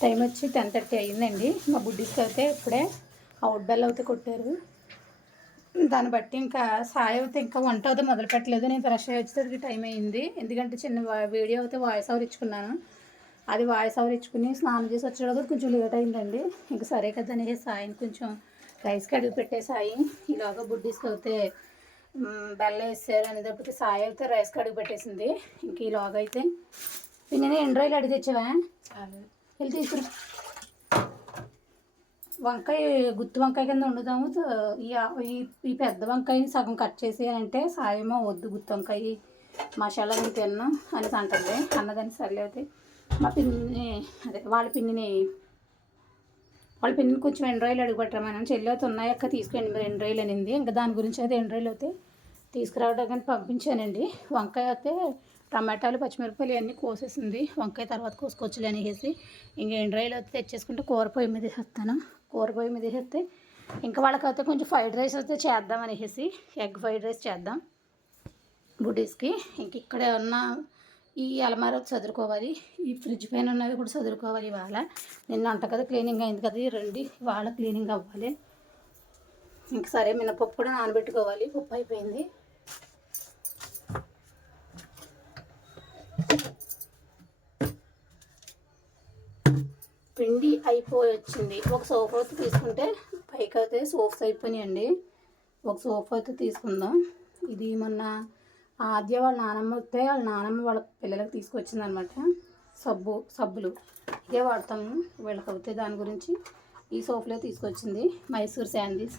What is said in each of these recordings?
Time వచ్చి ten thirty అయ్యిందండి. మా బుడ్డిస్కి అయితే ఇప్పుడే అవుట్ బెల్ అయితే కొట్టారు. దాన్ని బట్టి ఇంకా సాయి అయితే ఇంకా వంట అయితే మొదలు పెట్టలేదు. నేను ఫ్రెష్ అయ్యి వచ్చేసరికి టైం అయింది ఎందుకంటే చిన్న వీడియో అయితే వాయిస్ ఓవర్ ఇచ్చుకున్నాను. అది వాయిస్ ఓవర్ ఇచ్చుకుని స్నానం చేసి వచ్చేటప్పుడు కొంచెం లేట్ అయిందండి ఇంకా సరే కదా అనేసి సాయిని కొంచెం రైస్కి అడుగు పెట్టే సాయి. ఇలాగ బుడ్డీస్కి అయితే బెల్ల వేసారు అనేటప్పటికి సాయి అయితే రైస్ కడుగు పెట్టేసింది. ఇంక ఈలోగా అయితే నేను ఎండ్రాయిలు అడిగి తెచ్చావా? వెళ్ళి తీసుకురా. వంకాయ గుత్తి వంకాయ కింద వండుదాము. ఈ పెద్ద వంకాయని సగం కట్ చేసి అంటే సాయమో వద్దు గుత్తి వంకాయ. మసాలా నేను తిన్నాం అనేసి అంటుంది. అన్నదాన్ని సర్లే అయితే మా పిన్ని అదే వాళ్ళ పిన్నిని వాళ్ళ పిన్నిని కొంచెం ఎన్ని రోజులు అడుగుపెట్టమని చెల్లి అయితే ఉన్నాయి అక్క తీసుకురండి మీరు ఎన్ని రోజులు అనింది. ఇంకా దాని గురించి అయితే ఎన్ని రోజులు అయితే తీసుకురావడానికి పంపించానండి. వంకాయ అయితే టమాటాలు పచ్చిమిరపకాయలు ఇవన్నీ కోసేసింది. వంకాయ తర్వాత కోసుకోవచ్చులే అనేసి ఇంక ఎండ్రాయిలు రైలు అయితే తెచ్చేసుకుంటే కూర పొయ్యి మీద వేసేస్తాను కూర పొయ్యి మీద వేసేస్తే ఇంకా వాళ్ళకైతే కొంచెం ఫ్రైడ్ రైస్ అయితే చేద్దాం అనేసి ఎగ్ ఫ్రైడ్ రైస్ చేద్దాం బుడీస్కి ఇంక ఇక్కడ ఉన్న ఈ అలమార చదువుకోవాలి ఈ ఫ్రిడ్జ్ పైన ఉన్నవి కూడా చదువుకోవాలి ఇవాళ. నిన్న అంట కదా క్లీనింగ్ అయింది కదా ఈ రెండు ఇవాళ క్లీనింగ్ అవ్వాలి. ఇంక సరే మినపప్పు కూడా నానబెట్టుకోవాలి. పప్పు అయిపోయింది. పిండి అయిపోయి వచ్చింది ఒక సోఫా అయితే తీసుకుంటే పైకి అయితే సోఫ్స్ అయిపోయినాయండి. ఒక సోఫా అయితే తీసుకుందాం. ఇది మొన్న ఆద్య వాళ్ళ నానమ్మ వస్తే వాళ్ళ నానమ్మ వాళ్ళ పిల్లలకు తీసుకొచ్చింది అనమాట సబ్బు సబ్బులు. ఇదే వాడతాము వీళ్ళకి అవుతే దాని గురించి. ఈ సోఫ్లే తీసుకొచ్చింది మైసూర్ శాండీస్.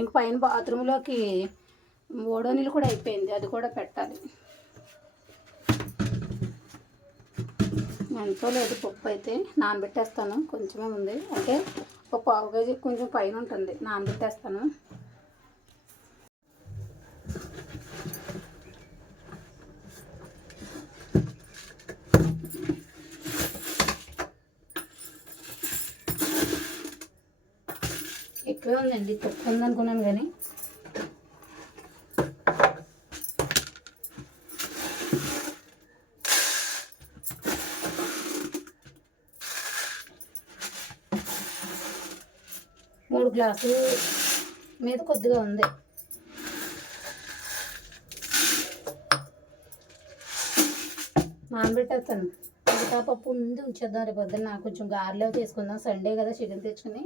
ఇంక పైన బాత్రూంలోకి ఓడోనీళ్ళు కూడా అయిపోయింది. అది కూడా పెట్టాలి. ఎంతో లేదు పప్పు అయితే నానబెట్టేస్తాను. కొంచెమే ఉంది. అంటే ఒక పావు కేజీ కొంచెం పైన ఉంటుంది. నానబెట్టేస్తాను. ఎక్కువే ఉందండి? తక్కువ ఉందనుకున్నాను కానీ గ్లాసు మీద కొద్దిగా ఉంది. నానబెట్టేస్తాను మిగతా పప్పు ఉంది ఉంచేద్దాం రేపు పొద్దున్న. నాకు కొంచెం గారెలో తీసుకుందాం సండే కదా చికెన్ తెచ్చుకుని.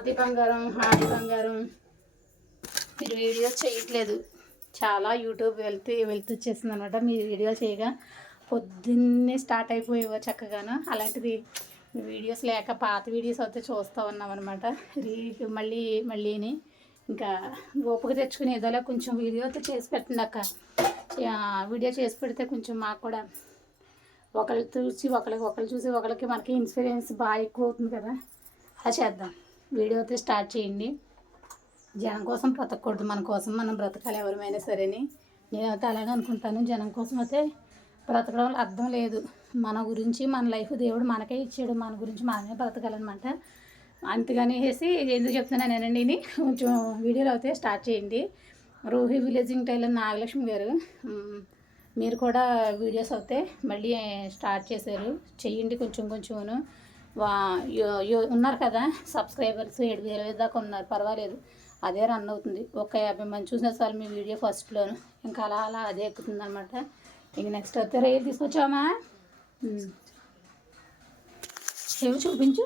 మాలతి బంగారం హాట్ బంగారం. మీరు వీడియోస్ చేయట్లేదు. చాలా యూట్యూబ్ వెళ్తూ వెళ్తూ వచ్చేసింది అనమాట మీరు వీడియో చేయగా పొద్దున్నే స్టార్ట్ అయిపోయేవో చక్కగాను. అలాంటిది వీడియోస్ లేక పాత వీడియోస్ అయితే చూస్తూ ఉన్నాం అనమాట రీ మళ్ళీ మళ్ళీని ఇంకా ఓపిక తెచ్చుకుని ఏదోలా కొంచెం వీడియో అయితే చేసి పెట్టండి అక్క. వీడియో చేసి పెడితే కొంచెం మాకు కూడా ఒకళ్ళు చూసి ఒకరికి ఒకళ్ళు చూసి ఒకరికి మనకి ఇన్సూరెన్స్ బాగా ఎక్కువ అవుతుంది కదా. అలా చేద్దాం. వీడియో అయితే స్టార్ట్ చేయండి. జనం కోసం బ్రతకూడదు మన కోసం మనం బ్రతకాలి ఎవరిమైనా సరేని. నేనైతే అలాగే అనుకుంటాను. జనం కోసం అయితే బ్రతకడం అర్థం లేదు. మన గురించి మన లైఫ్ దేవుడు మనకే ఇచ్చాడు. మన గురించి మనమే బ్రతకాలన్నమాట. అంతగానే వేసి ఎందుకు చెప్తున్నాను నేనండి కొంచెం వీడియోలు అయితే స్టార్ట్ చేయండి. రోహి విలేజింగ్ టైలర్ నాగలక్ష్మి గారు మీరు కూడా వీడియోస్ అయితే మళ్ళీ స్టార్ట్ చేశారు. చెయ్యండి కొంచెం కొంచెం ఉన్నారు కదా సబ్స్క్రైబర్స్ ఏడు వేల దాకా ఉన్నారు. పర్వాలేదు. అదే రన్ అవుతుంది. ఒక యాభై మంది చూసిన సార్ మీ వీడియో ఫస్ట్లోను ఇంకా అలా అలా అదే ఎక్కుతుంది అనమాట ఇంక నెక్స్ట్ అయితే రేపు తీసుకొచ్చామా ఉమ్. ఏమి చూపించు?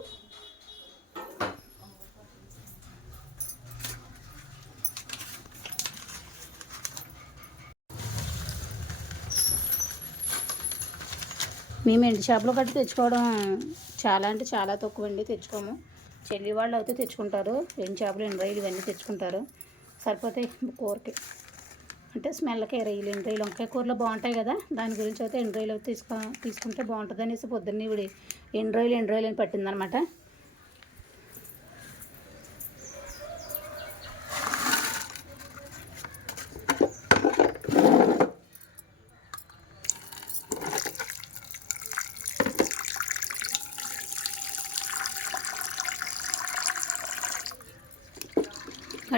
మేము ఎండు చేపలు కట్టి తెచ్చుకోవడం చాలా అంటే చాలా తక్కువ అండి తెచ్చుకోము. చెల్లి వాళ్ళు అయితే తెచ్చుకుంటారు. ఎండు చేపలు ఎండు రైలు ఇవన్నీ తెచ్చుకుంటారు. సరిపోతాయి కూరకి. అంటే స్మెల్కి రొయ్యలు ఎండు రొయ్యలు. వంకాయ కూరలో బాగుంటాయి కదా. దాని గురించి అయితే ఎండు రొయ్యలు అయితే తీసుకో తీసుకుంటే బాగుంటుంది అనేసి పొద్దున్నే ఇవి ఎండు రొయ్యలు ఎండు రొయ్యలు అని పట్టిందనమాట.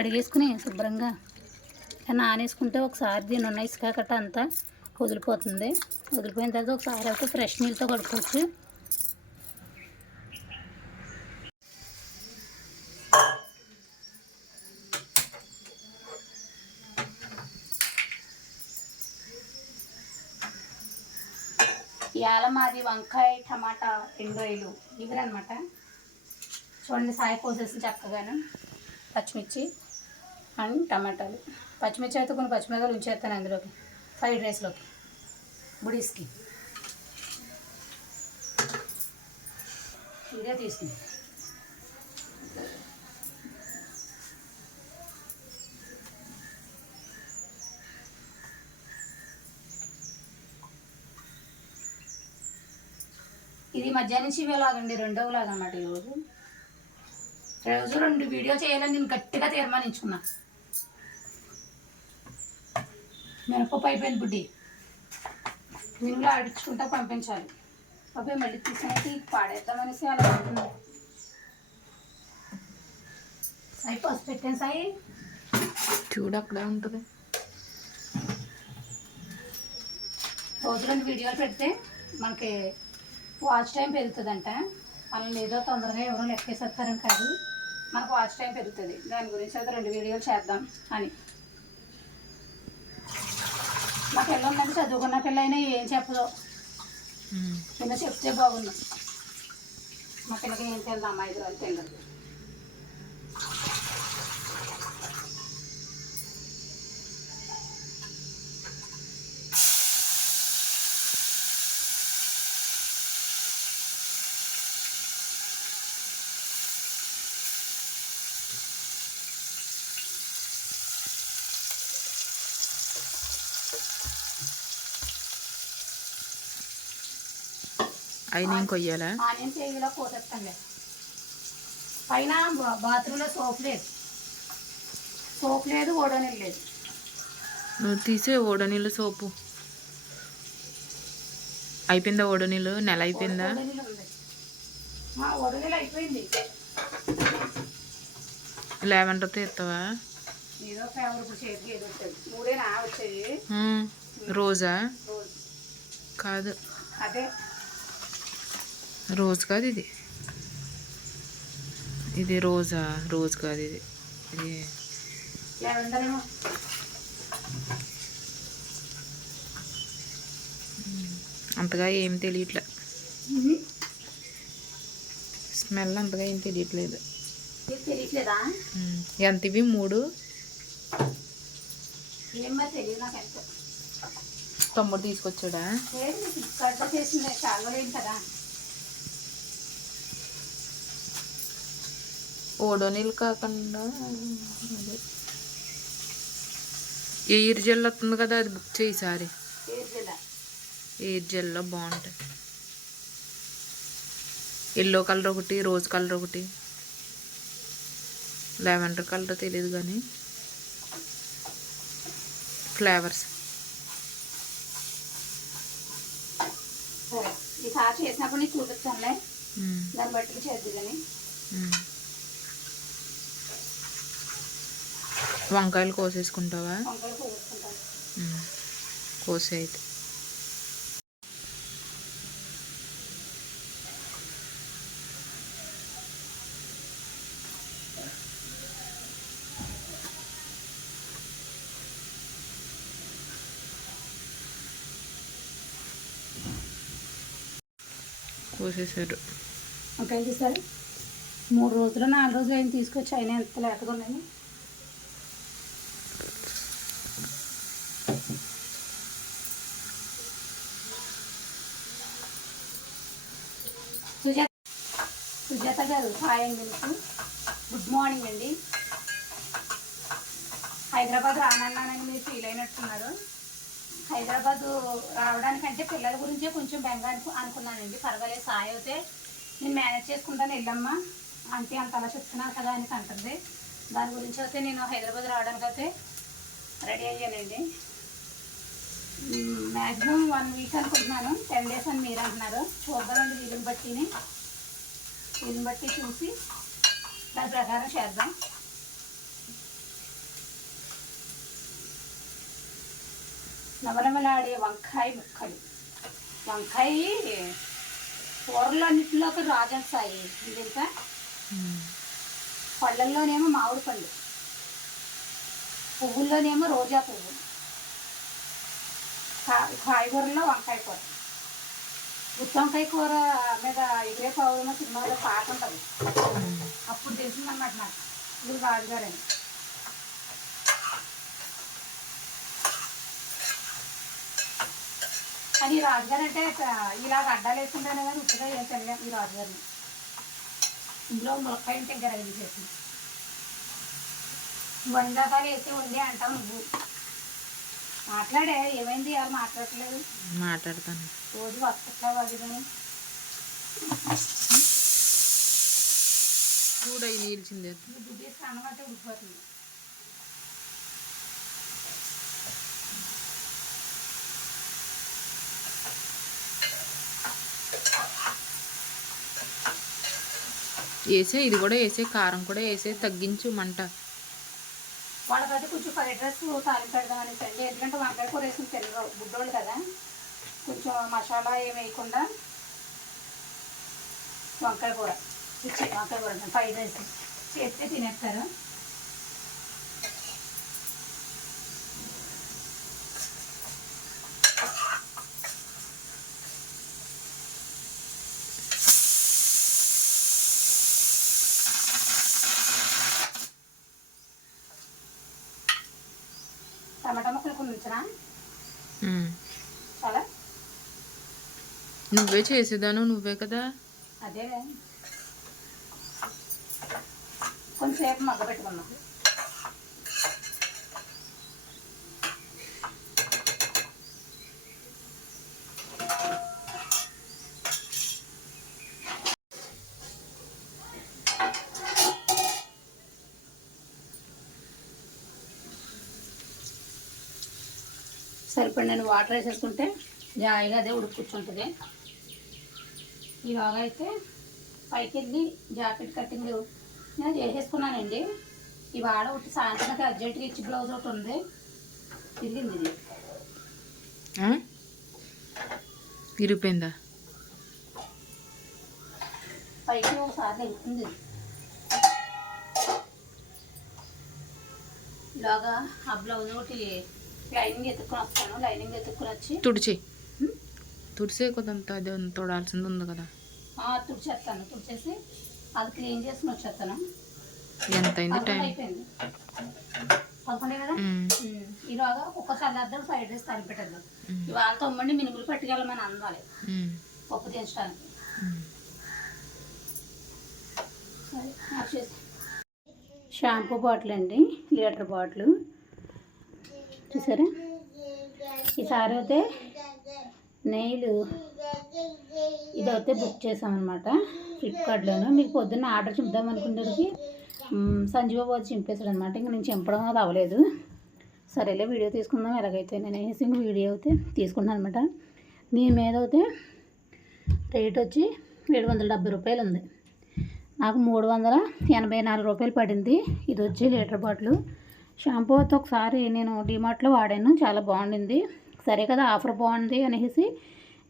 కడిగేసుకుని శుభ్రంగా నానేసుకుంటే ఒకసారి దీని ఉన్న ఇసుక కట్ట అంతా వదిలిపోతుంది. వదిలిపోయిన తర్వాత ఒకసారి అయితే ఫ్రెష్ నీళ్ళతో కడుక్కోవచ్చు. ఇవాళ మాది వంకాయ టమాటా ఎండ్రాయిలు ఇవి అనమాట చూడండి సాయి పోసేసి చక్కగాను. పచ్చిమిర్చి. అండ్ టమాటాలు. పచ్చిమిర్చి అయితే కొన్ని పచ్చిమిరకాయలు ఉంచేస్తాను అందులోకి ఫ్రైడ్ రైస్లోకి బుడీస్కి ఇదే తీసుకుంది ఇది మధ్యాహ్నం నుంచి లాగండి రెండవ లాగా ఈరోజు. రోజు రెండు వీడియో చేయాలని నేను గట్టిగా తీర్మానించుకున్నాను మినపప్పు అయిపోయింది బుడ్డి. దీనిలో ఆడించుకుంటా పంపించాలి. అబ్బాయి మళ్ళీ తీసుకునేది పాడేద్దామనేసి అలా అనుకున్నా సాయి పసుపు పెట్టాను సాయి. చూడు అక్కడే ఉంటుంది. రోజు రెండు వీడియోలు పెడితే మనకి వాచ్ టైం పెరుగుతుందంట. వాళ్ళని ఏదో తొందరగా ఎవరో లెక్కేసేస్తారని కాదు. మనకు వాచ్ టైం పెరుగుతుంది. దాని గురించి అయితే రెండు వీడియోలు చేద్దాం అని. మా పిల్ల ఉందంటే చదువుకున్న పిల్ల అయినా ఏం చెప్పదో. చిన్న చెప్తే బాగుంది మా పిల్లకి ఏం తెలియదు అమ్మాయి తెలియదు అవి నేను కొయ్యాలా? ఆనియన్ చేయిలో కోసేస్తానులే పైన బాత్రూంలో సోప్ లేదు. సోప్ లేదు ఓడోనిల్ లేదు. నువ్వు తీసే ఓడనీళ్ళు సోపు. అయిపోయిందా ఓడనీళ్ళు నెల అయిపోయిందా? ఓడోనిల్ ఓడోనిల్ అయిపోయింది. తీస్తావా? రోజు. కాదు. అదే. రోజు కాదు ఇది ఇది రోజా రోజు కాదు ఇది ఇది అంతగా ఏం తెలియట్లే. స్మెల్ అంతగా ఏం తెలియట్లేదు. ఎంత ఇవి మూడు. తమ్ముడు తీసుకొచ్చాడా లేదు నీకు ఫ్లిప్కార్ట్లో చేసింది చాలా లేదు కదా ఓడోనీళ్ళు కాకుండా అదే. ఎయిర్ జెల్ వస్తుంది కదా అది బుక్ చేయి జిల్లా ఎయిర్ జెల్లో బాగుంటాయి. ఎల్లో కలర్ ఒకటి రోజ్ కలర్ ఒకటి. లెవెండర్ కలర్ తెలియదు కానీ. ఫ్లేవర్స్. సరే ఈసారి చేసినప్పుడు నీకు చూపిస్తానులే. దాన్ని బట్టి చేద్దు కానీ వంకాయలు కోసేసుకుంటావా. కోసే అయితే కోసేసారు వంకాయలు తీసారు? మూడు రోజులు నాలుగు రోజులు అయిన తీసుకొచ్చి అయినా ఎంత లేతగా గారు. హాయ్ అండి మీకు. గుడ్ మార్నింగ్ అండి. హైదరాబాద్ రానన్నానని మీరు ఫీల్ అయినట్టున్నారు. హైదరాబాద్ రావడానికంటే పిల్లల గురించే కొంచెం బెంగ అనుకు అనుకున్నానండి. పర్వాలేదు సాయి అయితే నేను మేనేజ్ చేసుకుంటాను వెళ్ళమ్మా. అంటే అంత అలా చెప్తున్నాను కదా అని అంటుంది. దాని గురించి అయితే నేను హైదరాబాద్ రావడానికి అయితే రెడీ అయ్యానండి. మ్యాక్సిమం వన్ వీక్ అనుకుంటున్నాను. టెన్ డేస్ అని మీరు అంటున్నారు. చూద్దామండి వీలుని బట్టిని. దీన్ని బట్టి చూసి దాని ప్రకారం చేద్దాం. నవనమలాడే వంకాయ ముక్కలు. వంకాయ కూరలన్నింటిలోకి రాజేస్తాయి. ఇంకా పళ్ళల్లోనేమో మామిడి పళ్ళు. పువ్వుల్లోనేమో రోజా పువ్వు. కాయగూరలో వంకాయ కూర. ఉత్తంకాయ కూర మీద ఎగిరే పావులమో సినిమాలో పాట ఉంటుంది అప్పుడు తెలిసిందన్నమాట నాకు. ఇప్పుడు రాజుగారని అది ఈ రాజుగారు అంటే ఇలాగ అడ్డాలు వేసుకుంటానే కానీ ఉత్తగా చేశాను ఈ రాజుగారిని ఇందులో ములక్కాయ అంటే గరగది చేసింది వందకాలు వేసి ఉంది అంటావు నువ్వు. మాట్లాడే ఏమైంది? ఎవరు మాట్లాడట్లేదు? మాట్లాడతాను. రోజు కానీ చూడ నిలిచింది. వేసే ఇది కూడా వేసే కారం కూడా వేసే తగ్గించు మంట. వాళ్ళకైతే కొంచెం ఫ్రైడ్ రైస్ తాలింపు పెడదాం అనేసి అండి ఎందుకంటే వంకాయ కూర వేసుకుని తినరు బుడ్డోళ్ళు కదా. కొంచెం మసాలా ఏమి వేయకుండా వంకాయ కూర వంకాయ కూర ఫ్రైడ్ రైస్. చేస్తే తినేస్తారు టమాటా ముక్కలు కొన్ని ఉంచనా ఉమ్. చాలా నువ్వే చేసేదాను నువ్వే కదా అదే కొంచెంసేపు మగ్గ పెట్టుకున్నాం సరిపడిన వాటర్ వేసేసుకుంటే జాయిగా అదే ఉడుకు కూర్చుంటుంది ఇలాగ అయితే పైకి వెళ్ళి జాకెట్ కటింగ్ నేను చేసేసుకున్నానండి. ఇవాళ ఒకటి సాయంత్రానికి అర్జెంట్గా ఇచ్చి బ్లౌజ్ ఒకటి ఉంది. తిరిగింది ఇది? ఇరిపోయిందా పైకి ఒకసారి వెళ్తుంది ఇలాగా ఆ బ్లౌజ్ ఒకటి లైనింగ్ ఎత్తుక్కొని వస్తాను. లైనింగ్ ఎత్తుక్కొని వచ్చి తుడిచి తుడిసే కొద్దంత అది తోడాల్సింది ఉంది కదా. తుడిచేస్తాను. తుడిచేసి అది క్లీన్ చేసుకుని వచ్చేస్తాను. ఎంత అయింది పదకొండు టైం? అయిపోయింది. పదకొండే కదా. ఇలాగా ఒక్కసారి అద్దం ఫ్రైడ్ రైస్ తరిగి పెట్టేద్దాం. ఇవాళ తొమ్మిది మినుములు పట్టుకెళ్ళమని అందాలి. పప్పు దించడానికి. షాంపూ బాటిల్ అండి లీటర్ బాటిల్. చూసారా? ఈసారి అయితే నెయిల్ ఇదైతే బుక్ చేసామన్నమాట ఫ్లిప్కార్ట్లోను మీకు పొద్దున్న ఆర్డర్ చింపుదాం అనుకునేటికి సంజీబాబు వచ్చి చింపేశాడు అనమాట ఇంక నేను చింపడం అది అవ్వలేదు. సరేలే వీడియో తీసుకుందాం. ఎలాగైతే నేను వేసి ఇంక వీడియో అయితే తీసుకున్నాను అనమాట దీని మీద అయితే రేట్ వచ్చి ఏడు వందల డెబ్బై రూపాయలు ఉంది. నాకు మూడు వందల ఎనభై నాలుగు రూపాయలు పడింది. ఇది వచ్చి లీటర్ బాటిల్. షాంపూ అయితే ఒకసారి నేను డిమార్ట్లో వాడాను. చాలా బాగుండింది. సరే కదా ఆఫర్ బాగుంది అనేసి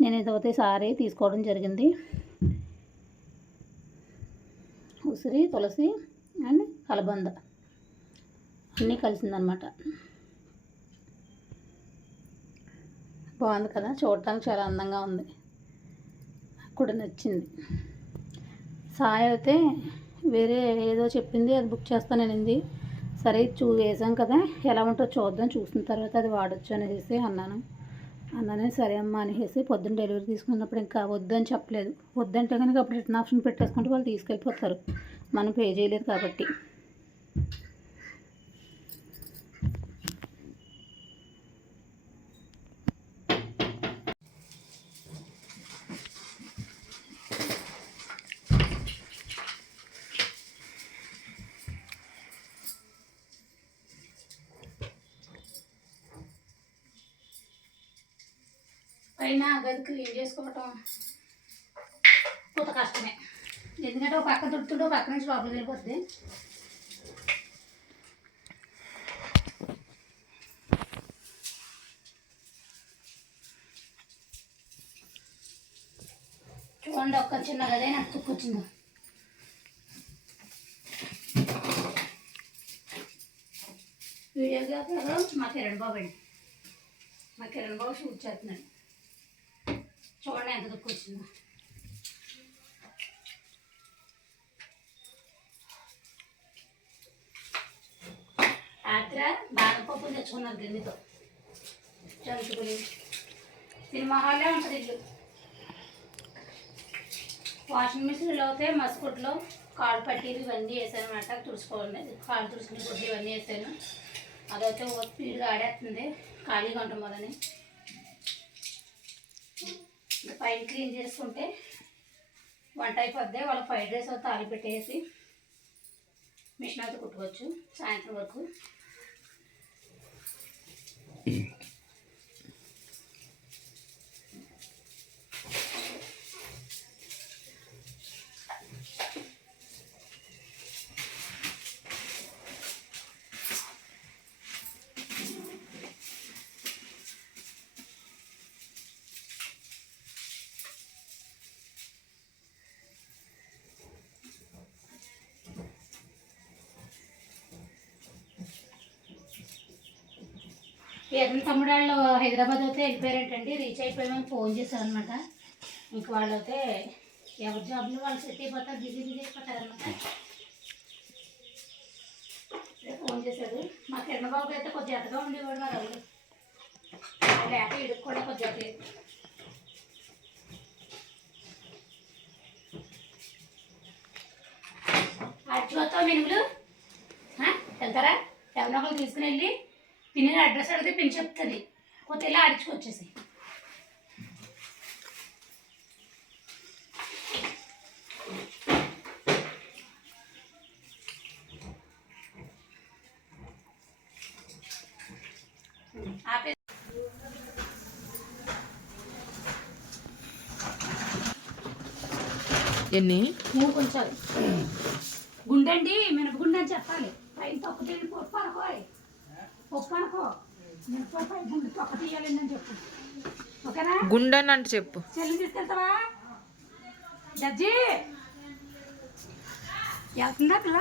నేను ఇదైతే సారీ తీసుకోవడం జరిగింది. ఉసిరి తులసి అండ్ కలబంద. అన్నీ కలిసిందనమాట. బాగుంది కదా? చూడటానికి చాలా అందంగా ఉంది. నాకు కూడా నచ్చింది. సాయి అయితే వేరే ఏదో చెప్పింది అది బుక్ చేస్తాననింది సరే చూ వేసాం కదా? ఎలా ఉంటుందో చూద్దాం. చూసిన తర్వాత అది వాడచ్చు అనేసి అన్నాను. అన్ననే సరే అమ్మా అనేసి పొద్దున్న డెలివరీ తీసుకున్నప్పుడు ఇంకా వద్దని చెప్పలేదు. వద్దంటే కనుక అప్పుడు రిటర్న్ ఆప్షన్ పెట్టేసుకుంటే వాళ్ళు తీసుకెళ్ళిపోతారు. మనం పే చేయలేదు కాబట్టి. పైనా గది క్లీన్ చేసుకోవటం పూత కష్టమే. ఎందుకంటే ఒక పక్క తుడుతుంటే ఒక పక్క నుంచి లోపలికి వెళ్ళిపోతుంది చూడండి ఒక్క చిన్న గదే నాకు తుక్కొచ్చిందో వీడియో మా కిరణ్ బాబు అండి. మా కిరణ్ బాబు షూట్ చేస్తున్నాడు. చూడండి ఎంత తుక్కొచ్చిందో రాత్రి బాదపప్పు తెచ్చుకున్నారు గిన్నెతో చదువుకుని సినిమా హాల్లో ఉంటుంది ఇల్లు. వాషింగ్ మిషన్లో అయితే మస్కుట్లో కాలు పట్టీలు ఇవన్నీ వేసాను అనమాట తుడుచుకోండి కాలు తుడుచుకుని గుడ్లు ఇవన్నీ వేసాను. అదైతే ఓ స్పీడ్గా ఆడేస్తుంది. ఖాళీగా ఉంటాం మొదని పైన క్లీన్ చేసుకుంటే వంట అయిపోద్ది. వాళ్ళ ఫ్రైడ్ రైస్ తాలి పెట్టేసి మిషన్ అయితే కుట్టుకోవచ్చు సాయంత్రం వరకు ఎర్రని తమ్ముడు వాళ్ళు హైదరాబాద్ అయితే వెళ్ళిపోయారంటండి. రీచ్ అయిపోయామని ఫోన్ చేశారు అనమాట ఇంక వాళ్ళు అయితే ఎవరి జాబ్లో వాళ్ళు సెట్ అయిపోతారు బిజీ బిజీ అయిపోతారు అనమాట ఫోన్ చేశారు. మా కిరణ్ బాబుకి అయితే కొద్ది జతగా ఉండేవాడు మరి వాళ్ళు లేక ఇడుకు కూడా కొద్ది జత లేదు. మినుగులు వెళ్తారా? ఎవరినొకరు తీసుకుని వెళ్ళి పిన్ని అడ్రస్ అడిగితే పిన్ని చెప్తుంది. కొత్త ఇలా అడిచుకొచ్చేసి ఆపే ఎన్ని? మూడు కొంచెం. గుండండి మినపగుండు అని చెప్పాలి పైన తొక్క తీయండి పప్పు అనుకోవాలి పప్పు అనుకో మినపప్పు పై గుండు తొక్క తీయాలండి అని చెప్పు ఓకేనా గుండెని అంటే చెప్పు. చెల్లి తీసుకెళ్తావా జడ్జి. వెళ్తుందా పిల్ల?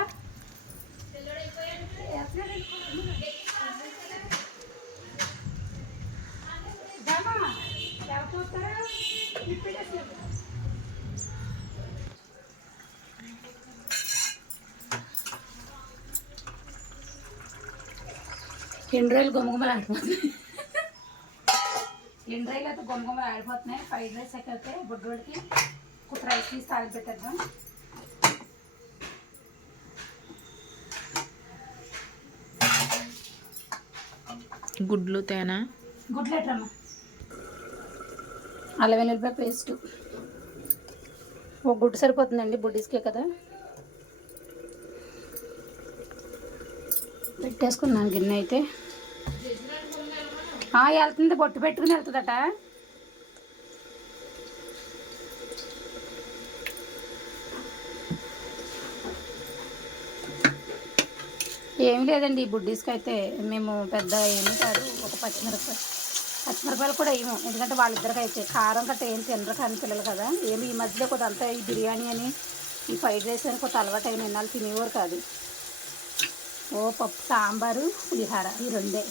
దామా ఎవరు చూస్తారా ఎన్ని రోజులు గుమ్మగుమ్మలు ఆడిపోతున్నాయి. ఎన్ని రోజులు అయితే గుమ్మగుమ్మలు ఆడిపోతున్నాయి. ఫ్రైడ్ రైస్ అయితే బుడ్డోడికి రైస్ తీసి తాగి పెట్టేద్దాం గుడ్లు తేనా. గుడ్లెట్రమ్మా అల్లం వెల్లుల్లిపాయ పేస్ట్. ఒక గుడ్డు సరిపోతుందండి బుడ్డీస్కే కదా? పెట్టేసుకున్నాను గిన్నె అయితే. వెళ్తుంది బొట్టు పెట్టుకుని వెళ్తుందట. ఏమి లేదండి ఈ బుడ్డీస్కి అయితే మేము పెద్ద ఏమీ కాదు ఒక పచ్చిమిరపకాయ పచ్చిమిరపాయలు కూడా వేయము. ఎందుకంటే వాళ్ళిద్దరికి అయితే కారం గట్ట ఏం తినరు కానీ పిల్లలు కదా. ఏమి ఈ మధ్యలో కొద్ది అంతా ఈ బిర్యానీ అని ఈ ఫ్రైడ్ రైస్ అని కొత్త అలవాటు అయిన ఎన్నాళ్ళు తినేవారు కాదు. ఓ పప్పు సాంబారు పులిహార ఈ రెండే.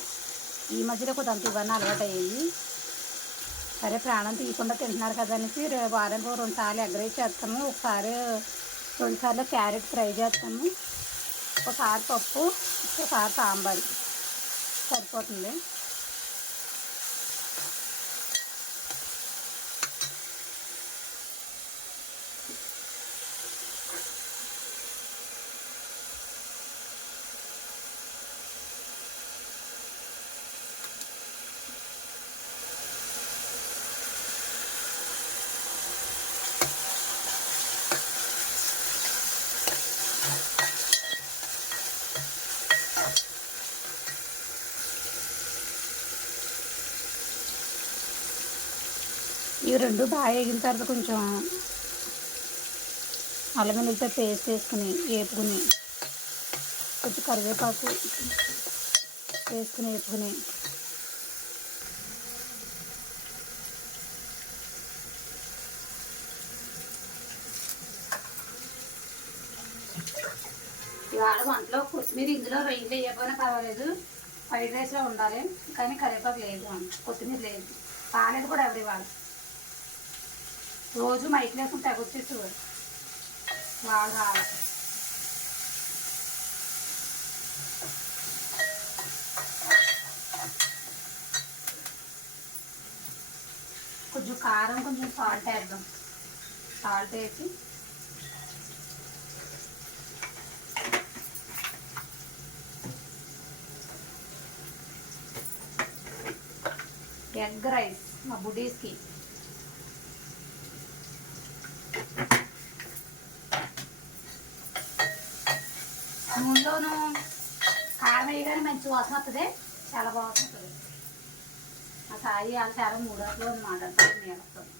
ఈ మధ్యలో కొద్ది ఇవన్నీ అలవాటు అయ్యాయి సరే ప్రాణం తీయకుండా తింటున్నారు కదా అనేసి వారానికి ఒక రెండు సార్లు ఎగ్ రైస్ చేస్తాము. ఒకసారి రెండు సార్లు క్యారెట్ ఫ్రై చేస్తాము. ఒకసారి పప్పు ఒకసారి సాంబారు. సరిపోతుంది. రెండు బాగా ఎగిన తర్వాత కొంచెం అల్లం పేస్ట్ వేసుకుని వేపుకుని కొంచెం కరివేపాకు వేసుకుని వేపుకుని. ఇవాళ వంటలో కొత్తిమీర ఇందులో రొయ్యలు వేయకపోయినా పర్వాలేదు. ఫ్రైడ్ రైస్లో ఉండాలి. కానీ కరివేపాకు లేదు. కొత్తిమీర లేదు. పాలేదు కూడా ఎవరి వాళ్ళు రోజు మైక్ వేసుకుని తెగొచ్చేసేవాడు వాళ్ళు బాగా కొంచెం కారం కొంచెం సాల్ట్ వేద్దాం. సాల్ట్ వేసి ఎగ్ రైస్ మా బుడీస్కి మంచి వాసన వస్తుంది చాలా బాగుంటుంది ఆ సాయి వాళ్ళ చాలా మూడట్లో మాట్లాడుతుంది వస్తాను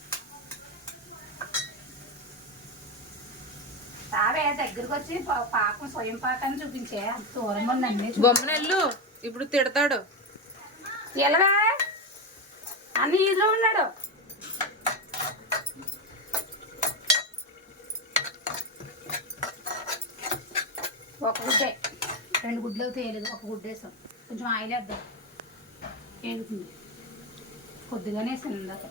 రావే దగ్గరికి వచ్చి పాకం స్వయం పాకాన్ని చూపించే. అంత దూరంగా ఉందండి బొమ్మనెల్లు ఇప్పుడు తిడతాడు. ఎలాగా? అన్ని ఈజీలో ఉన్నాడు ఒక గుడ్డే గుడ్లు తేలేదు ఒక గుడ్డ వేసాం కొంచెం ఆయిల్ వేద్దాం. ఏగుతుంది కొద్దిగానే వేసాను ఇందాక.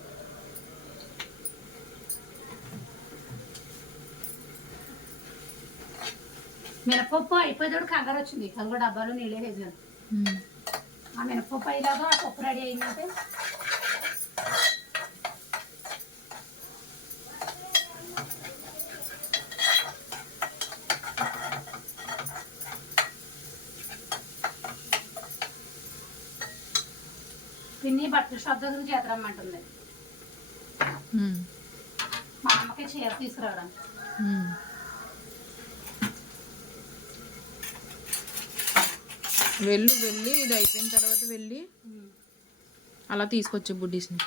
మినపప్పు అయిపోయేటప్పుడు కంగారు వచ్చింది. అది కూడా డబ్బాలో నీళ్ళే వేసాను. ఆ మినపప్పు అయ్యేలాగా ఆ పప్పు రెడీ అయిందంటే పిన్ని బట్టల షాప్ దగ్గర చేతరమ్మంటుంది. మా అమ్మకి చీర తీసుకురావడం. వెళ్ళు వెళ్ళి ఇది అయిపోయిన తర్వాత వెళ్ళి అలా తీసుకొచ్చే బుడ్డీస్ని.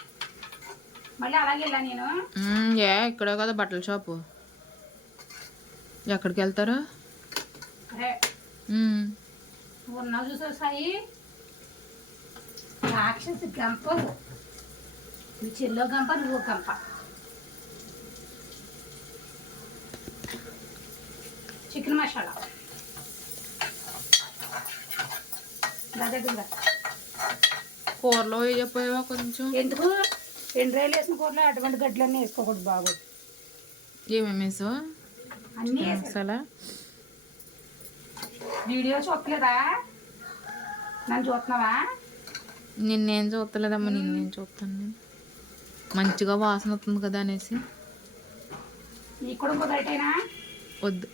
మళ్ళీ అలాగే వెళ్ళా నేను. ఏ ఇక్కడే కదా బట్టల షాపు. ఎక్కడికి వెళ్తారు. ఉన్నావు చూసావు సాయి? రాక్షసి గంపలు నువ్వు చెల్లో గంప నువ్వు గంప చికెన్ మసాలా దగ్గర కూరలో వేయకపోయావా కొంచెం? ఎందుకు? రెండు రైలు వేసిన కూరలో అటువంటి గడ్డలన్నీ వేసుకోకూడదు బాగోదు ఏమేమి వేసావు? అన్నీ మసాలా? వీడియో చూడలేదా నన్ను చూస్తున్నావా? నిన్నేం చూస్తలేదమ్మా నిన్నేం చూస్తాను నేను. మంచిగా వాసన వస్తుంది కదా అనేసి. వద్దు.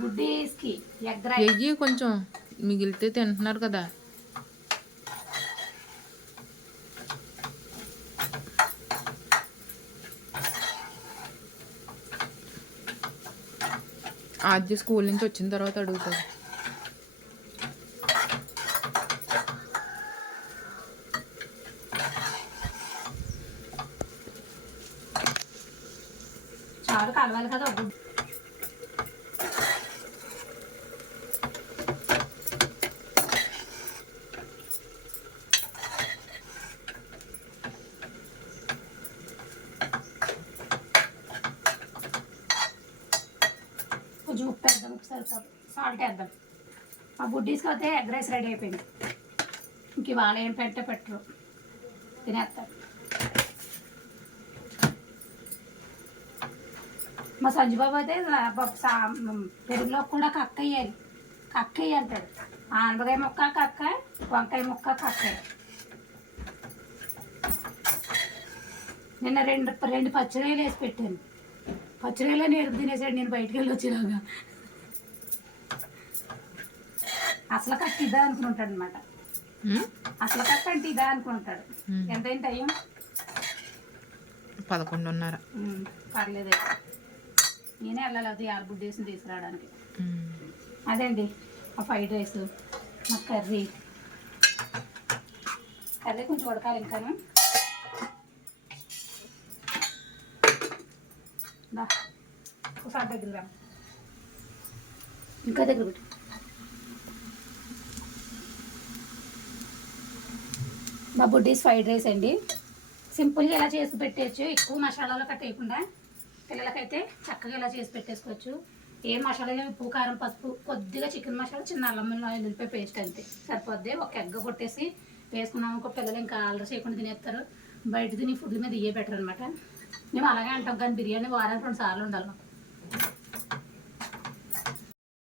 బుడ్డీస్కి ఎగ్ రైస్. వెయ్యి కొంచెం మిగిలితే తింటున్నారు కదా. ఆద్య స్కూల్ నుంచి వచ్చిన తర్వాత అడుగుతుంది చారు కలవాలి కదా గుడ్డు కొంచెం ఉప్పు సాల్ట్ వేద్దాం. ఆ బుడ్డీస్కి అయితే ఎగ్ రైస్ రెడీ అయిపోయింది. ఇంక ఇవాళ ఏం పెట్ట పెట్టరు. తినేస్తారు. మా సంజుబాబు అయితే పెరుగులో కూడా కక్క వేయాలి. కక్క వేయి అంటాడు. ఆనపకాయ ముక్క కక్క వంకాయ ముక్క కక్క నిన్న రెండు రెండు పచ్చిరొయ్యలు వేసి పెట్టాను. పచ్చిరొయ్యలో నేర్పు తినేసాడు నేను బయటికి వెళ్ళి వచ్చినాగా అసలు కట్ట ఇదా అనుకుంటాడు అనమాట? అసలు కట్ట అంటే ఇదా అనుకుంటాడు ఉమ్. ఎంతైనా టైం పదకొండున్నర. పర్లేదు. నేనే వెళ్ళాలి అది ఆర్బుడ్డేసి తీసుకురావడానికి. ఉమ్. అదండి ఆ ఫ్రైడ్ రైస్ మా కర్రీ. కర్రీ కొంచెం ఉడకాలి ఇంకాను. దా, ఒకసారి దగ్గర. ఇంకా దగ్గర పెట్టు. మా బుడ్డీస్ ఫ్రైడ్ రైస్ అండి. సింపుల్గా ఎలా చేసి పెట్టేయచ్చు? ఎక్కువ మసాలాలు కట్టేయకుండా పిల్లలకైతే చక్కగా ఇలా చేసి పెట్టేసుకోవచ్చు. ఏ మసాలా ఉప్పు కారం పసుపు కొద్దిగా చికెన్ మసాలా చిన్న అల్లం వెల్లుల్లిపాయ పేస్ట్ అంతే. సరిపోద్ది. ఒక ఎగ్గ కొట్టేసి వేసుకున్నాం అనుకో పిల్లలు ఇంకా ఆర్డర్ చేయకుండా తినేస్తారు. బయట తిని ఫుడ్ మీద ఇయ్యే బెటర్ అనమాట మేము అలాగే అంటాం కానీ బిర్యానీ వారానికి రెండు సార్లు ఉండాలి మాకు.